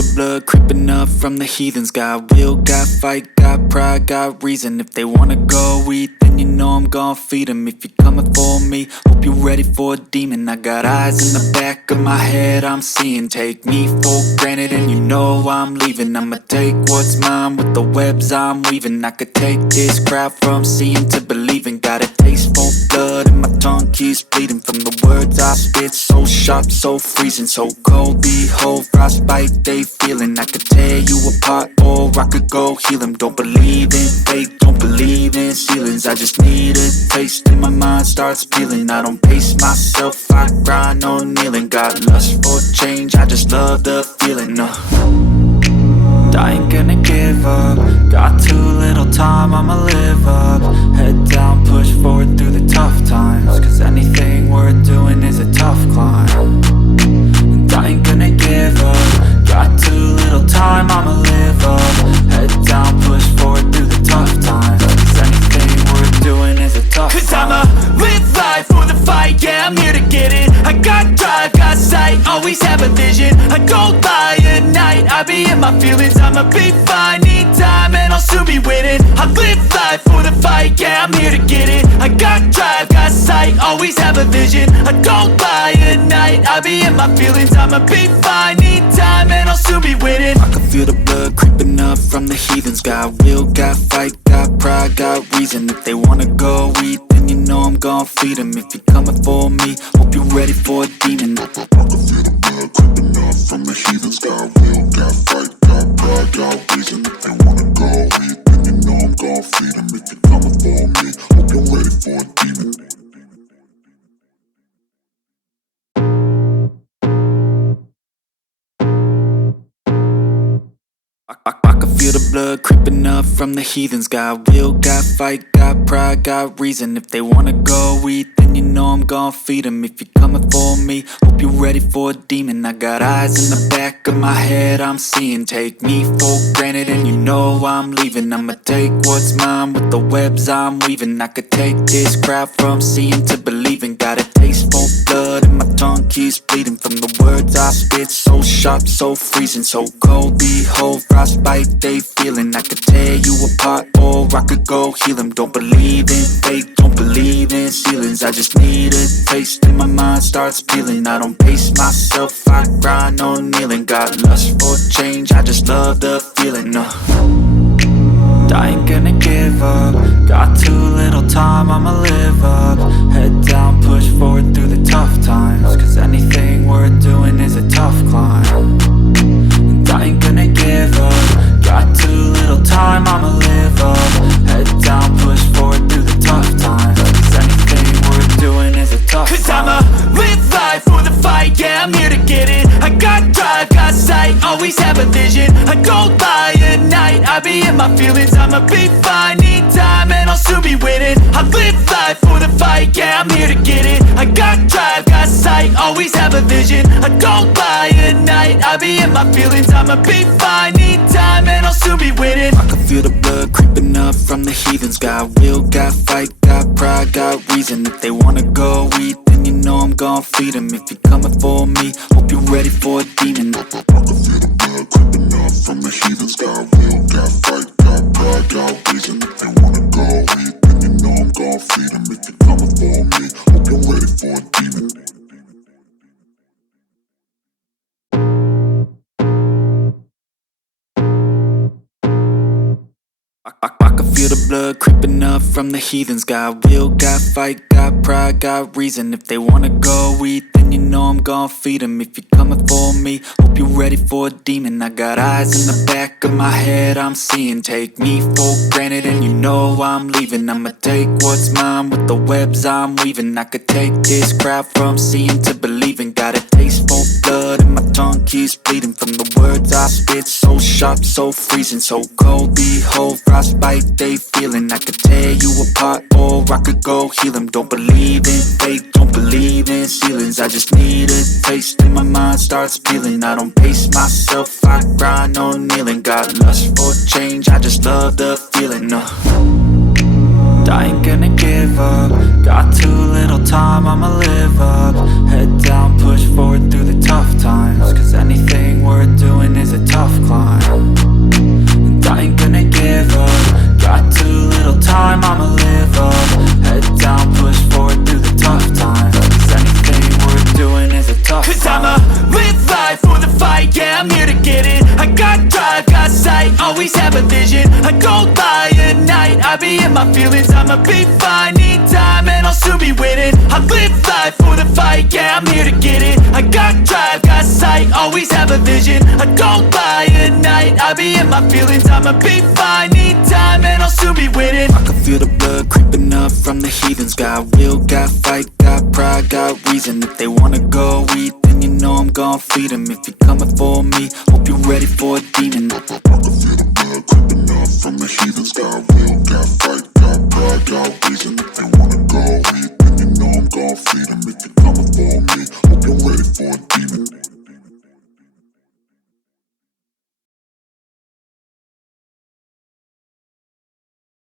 the blood creeping up from the heathens. Got will, got fight, got pride, got reason. If they wanna go eat, then you know I'm gon' feed them. If you're coming for me, hope you're ready for a demon. I got eyes in the back of my head, I'm seeing. Take me for granted and you know I'm leaving. I'ma take what's mine with the webs I'm weaving. I could take this crowd from seeing to believing. Got a taste for blood and my tongue keeps bleeding from the words I spit. So sharp, so freezing, so cold. Behold, frostbite they feeling. I could tear you apart or I could go heal them. Don't believe in fate, don't believe in ceilings. I just need a taste and my mind starts peeling. I don't pace myself, I grind on kneeling. Got lust for change, I just love the feeling. I ain't gonna give up. Got too little time, I'ma live up. Head down, push forward through the tough times. Cause anything worth doing is a tough climb. And I ain't gonna give up. Got too little time, I'ma live up. Head down, push forward through the tough times. Cause anything worth doing is a tough climb. Cause I'ma live life for the fight, yeah, I'm here to get it. I got drive, got sight, always have a vision. I don't lie at night, I be in my feelings. I'ma be fine, need time and I'll soon be winning. I live life for the fight, yeah, I'm here to get it. I got drive, got sight, always have a vision. I don't lie at night, I be in my feelings. I'ma be fine, need time and I'll soon be winning. I can feel the blood creeping up from the heathens. Got will, got fight, got pride, got reason. If they wanna go eat, then you know I'm gon' feed them. If you're coming for me, hope you're ready for a demon. I can feel the blood creeping up from the heathens. Got will, got fight, got pride, got reason. If they wanna go eat, then you know I'm gon' feed them. If you're coming for me, hope you're ready for a demon. I can feel the blood creeping up from the heathens. Got will, got fight, got pride, got reason. If they wanna go eat, then you know I'm gon' feed them. If you're coming for me, hope you're ready for a demon. I got eyes in the back of my head, I'm seeing. Take me for granted and you know I'm leaving. I'ma take what's mine with the webs I'm weaving. I could take this crowd from seeing to believing. Got a taste for blood and my tongue keeps bleeding from the words I spit. So sharp, so freezing, so cold. Behold, frostbite they feeling. I could tear you apart or I could go heal them. Don't believe in fate, don't believe in ceilings. I just need a taste and my mind starts peeling. I don't pace myself, I grind on kneeling. Got lust for change, I just love the feeling. I ain't gonna give up. Got too little time, I'ma live up. Head down, push forward through the tough times. Cause anything worth doing is a tough climb. And I ain't gonna give up. Got too little time, I'ma live up. Head down, push forward through the tough times. Cause anything worth doing is a tough climb. Cause I'ma live life for the fight, yeah, I'm here to get it. I got drive, got sight, always have a vision. I don't lie at night, I be in my feelings. I'ma be fine, need time and I'll soon be winning. I live life for the fight, yeah, I'm here to get it. I got drive, got sight, always have a vision. I don't lie at night, I be in my feelings. I'ma be fine, need time and I'll soon be winning. I can feel the blood creeping up from the heathens. Got will, got fight, got pride, got reason. If they wanna go eat, then you know I'm gon' feed them. If you're coming for me, hope you're ready for a demon. I can feel the blood creeping up from the heathens. Got will, got fight, got pride, got reason. If they wanna go eat, then you know I'm gon' feed them. If you're coming for me, hope you're ready for a demon. I can feel the blood creeping up from the heathens. Got will, got fight, got pride, got reason. If they wanna go eat, then you know I'm gon' feed them. If you're coming for me, hope you're ready for a demon. I got eyes in the back of my head, I'm seeing. Take me for granted and you know I'm leaving. I'ma take what's mine with the webs I'm weaving. I could take this crowd from seeing to believing. Got a taste for blood and my tongue keeps bleeding from the words I spit. So sharp, so freezing, so cold. Behold, frostbite they feeling. I could tear you apart or I could go heal them. Don't believe in fate, don't believe in ceilings. I just need a taste and my mind starts peeling. I don't pace myself, I grind on kneeling. Got lust for change, I just love the feeling. I ain't gonna give up. Got too little time, I'ma live up. Head down, push forward through the tough times. Cause anything worth doing is a tough get it. I got drive, got sight, always have a vision. I don't lie at night, I be in my feelings. I'ma be fine, need time and I'll soon be winning. I live life for the fight, yeah, I'm here to get it. I got drive, got sight, always have a vision. I don't lie at night, I be in my feelings. I'ma be fine, need time and I'll soon be winning. I can feel the blood creeping up from the heathens. Got will, got fight, got pride, got reason. If they wanna go eat, then you know I'm gon' feed them. If you're coming for me, hope you're ready for a demon. I can feel the blood creeping up from the heathens.